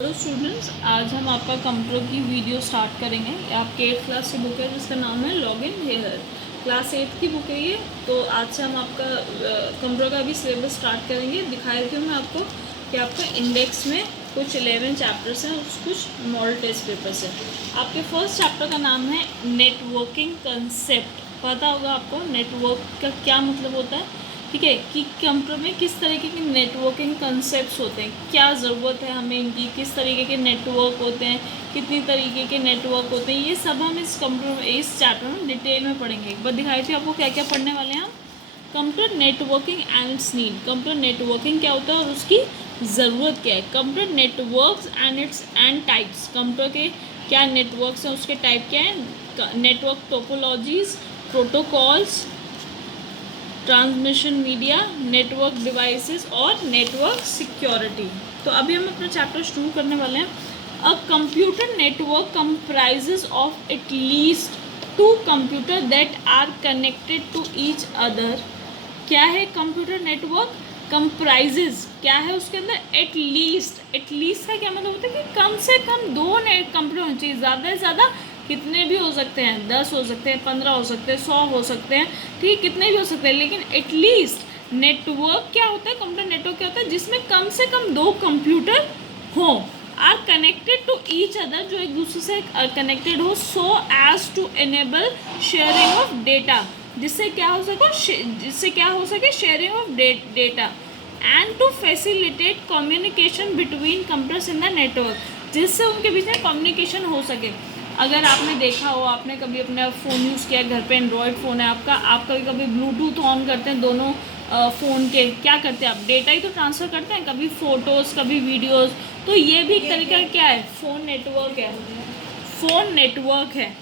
Hello students, आज हम आपका कंप्यूटर की वीडियो स्टार्ट करेंगे। ये आपके 8th क्लास की बुक है जिसका नाम है लॉगिन हेयर। क्लास 8 की बुक है ये। तो आज से हम आपका कंप्यूटर का भी सिलेबस स्टार्ट करेंगे। दिखा रही हूँ मैं आपको कि आपका इंडेक्स में कुछ 11 चैप्टर्स हैं और कुछ मॉडल टेस्ट पेपर्स हैं। आपके फर्स्ट चैप्टर का नाम है नेटवर्किंग कंसेप्ट। पता होगा आपको नेटवर्क का क्या मतलब होता है, ठीक है, कि कंप्यूटर में किस तरीके के नेटवर्किंग कंसेप्ट्स होते हैं, क्या ज़रूरत है हमें इनकी, किस तरीके के नेटवर्क होते हैं, कितनी तरीके के नेटवर्क होते हैं, ये सब हम इस कंप्यूटर इस चैप्टर में डिटेल में पढ़ेंगे। एक बार दिखाई थी आपको क्या क्या पढ़ने वाले हैं हम। Computer networking and its need, computer networking क्या होता है और उसकी ज़रूरत क्या है। Computer networks and its and types, computer के क्या नेटवर्क्स हैं, उसके टाइप क्या हैं। Network topologies, protocols, transmission media, network devices और नेटवर्क सिक्योरिटी। तो अभी हम अपना चैप्टर शुरू करने वाले हैं। A computer network comprises of at least 2 computer that are connected to each other. क्या है कंप्यूटर नेटवर्क? कंप्राइजेज क्या है उसके अंदर? एट लीस्ट का क्या मतलब होता है कि कम से कम 2 कंप्यूटर होने चाहिए। ज़्यादा से ज़्यादा कितने भी हो सकते हैं, 10 हो सकते हैं, 15 हो सकते हैं, 100 हो सकते हैं, ठीक, कितने भी हो सकते हैं, लेकिन एटलीस्ट नेटवर्क क्या होता है, कंप्यूटर नेटवर्क क्या होता है जिसमें कम से कम 2 कंप्यूटर हों, are connected to each other, जो एक दूसरे से कनेक्टेड हो, so as to enable sharing of data, जिससे क्या हो सके sharing of data, and to facilitate communication between computers in the network, जिससे उनके बीच में कम्युनिकेशन हो सके। अगर आपने देखा हो, आपने कभी अपना फ़ोन यूज़ किया, घर पे एंड्रॉयड फ़ोन है आपका, आप कभी ब्लूटूथ ऑन करते हैं, दोनों फ़ोन के क्या करते हैं आप, डेटा ही तो ट्रांसफ़र करते हैं, कभी फ़ोटोज़ कभी वीडियोज़। तो ये भी एक तरीका क्या है, फ़ोन नेटवर्क है,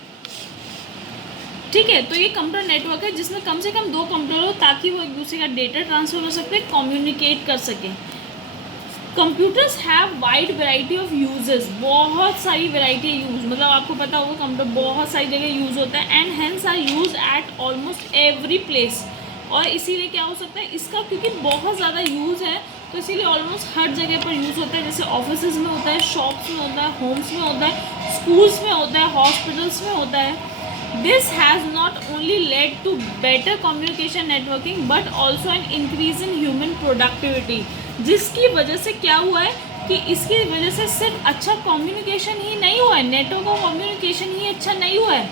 ठीक है। तो ये कंप्यूटर नेटवर्क है जिसमें कम से कम 2 कंप्यूटर हो ताकि वो एक दूसरे का डेटा ट्रांसफ़र कर सकते, कम्युनिकेट कर सकें। Computers have wide variety of uses, बहुत सारी वैरायटी यूज़, मतलब आपको पता होगा कंप्यूटर बहुत सारी जगह यूज़ होता है, and hence are use at almost every place. और इसीलिए क्या हो सकता है इसका, क्योंकि बहुत ज़्यादा यूज़ है तो इसीलिए ऑलमोस्ट हर जगह पर यूज़ होता है। जैसे ऑफिस में होता है, शॉप्स में होता है, होम्स में होता है, स्कूल्स में होता है, हॉस्पिटल्स में होता है। This has not only led to better communication networking but also an increase in human productivity, जिसकी वजह से क्या हुआ है कि इसकी वजह से सिर्फ अच्छा कम्युनिकेशन ही नहीं हुआ है, नेटवर्क और कम्युनिकेशन ही अच्छा नहीं हुआ है,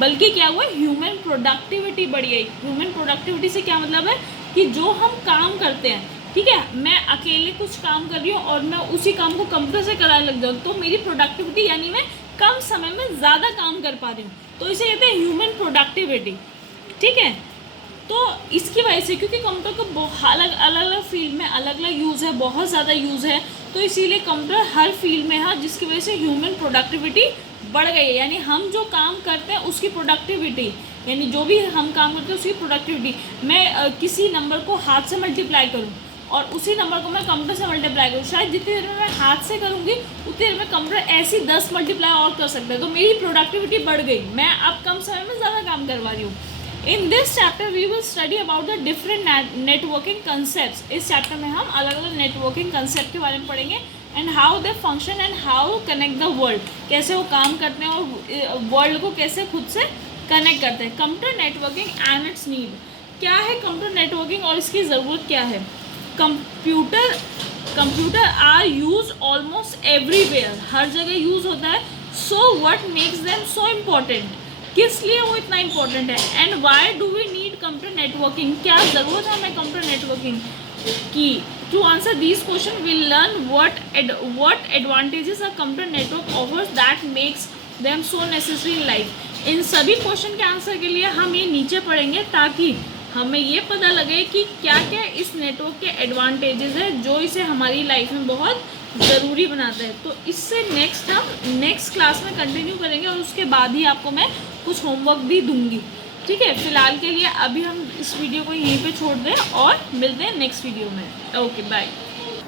बल्कि क्या हुआ है, ह्यूमन प्रोडक्टिविटी बढ़ी है। ह्यूमन प्रोडक्टिविटी से क्या मतलब है कि जो हम काम करते हैं, ठीक है, मैं अकेले कुछ काम कर रही हूँ और मैं उसी काम को कंप्यूटर से कराने लग जाऊँ तो मेरी प्रोडक्टिविटी, यानी मैं कम समय में ज़्यादा काम कर पा रही हूँ, तो इसे कहते हैं ह्यूमन प्रोडक्टिविटी, ठीक है। तो इसकी वजह से, क्योंकि कंप्यूटर को अलग अलग फील्ड में अलग अलग यूज़ है, बहुत ज़्यादा यूज़ है, तो इसीलिए कंप्यूटर हर फील्ड में है, जिसकी वजह से ह्यूमन प्रोडक्टिविटी बढ़ गई है। यानी हम जो काम करते हैं उसकी प्रोडक्टिविटी, यानी जो भी हम काम करते हैं उसकी प्रोडक्टिविटी, मैं किसी नंबर को हाथ से मल्टीप्लाई करूँ और उसी नंबर को मैं कंप्यूटर से मल्टीप्लाई करूँ, शायद जितनी देर में मैं हाथ से करूँगी उतनी देर में कंप्यूटर ऐसी 10 मल्टीप्लाई और कर सकता है, तो मेरी प्रोडक्टिविटी बढ़ गई, मैं अब कम समय में ज़्यादा काम करवा रही हूँ। In this chapter we will study about the different networking concepts. इस चैप्टर में हम अलग अलग नेटवर्किंग कंसेप्ट के बारे में पढ़ेंगे, and how they function and how connect the world, कैसे वो काम करते हैं और वर्ल्ड को कैसे खुद से कनेक्ट करते हैं। Computer networking and its need, क्या है कंप्यूटर नेटवर्किंग और इसकी ज़रूरत क्या है। Computer are use almost everywhere, हर जगह यूज़ होता है। So what makes them so important, किस लिए वो इतना इम्पोर्टेंट है, and why do we need computer networking, क्या ज़रूरत है हमें कंप्यूटर नेटवर्किंग की। To answer this question will learn what advantages a computer network offers that makes them so necessary in life. इन सभी क्वेश्चन के आंसर के लिए हम ये नीचे पढ़ेंगे ताकि हमें ये पता लगे कि क्या क्या इस नेटवर्क के एडवांटेजेस है जो इसे हमारी लाइफ में बहुत ज़रूरी बनाता है। तो इससे हम नेक्स्ट क्लास में कंटिन्यू करेंगे और उसके बाद ही आपको मैं कुछ होमवर्क भी दूंगी, ठीक है। फिलहाल के लिए अभी हम इस वीडियो को यहीं पे छोड़ दें और मिलते हैं नेक्स्ट वीडियो में। Okay, bye.